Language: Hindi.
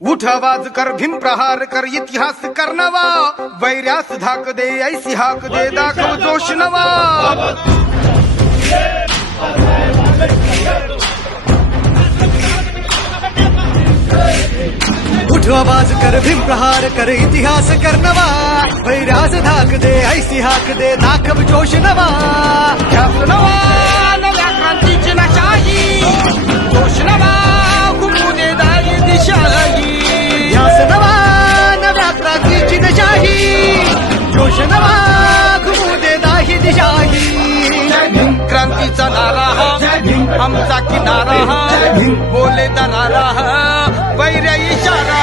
उठ आवाज़ कर भीम प्रहार कर, इतिहास कर नवा। वैर्यास धाक दे, ऐसी हाक दे, दाखव जोश नवा। उठ आवाज़ कर भीम प्रहार कर, इतिहास कर नवा। वैरास धाक दे, ऐसी हाक दे, दाखव जोश नवा। मुक्तीचा नारा हा. आमचा किनारा हा. बोले दारा हा. वैर इशारा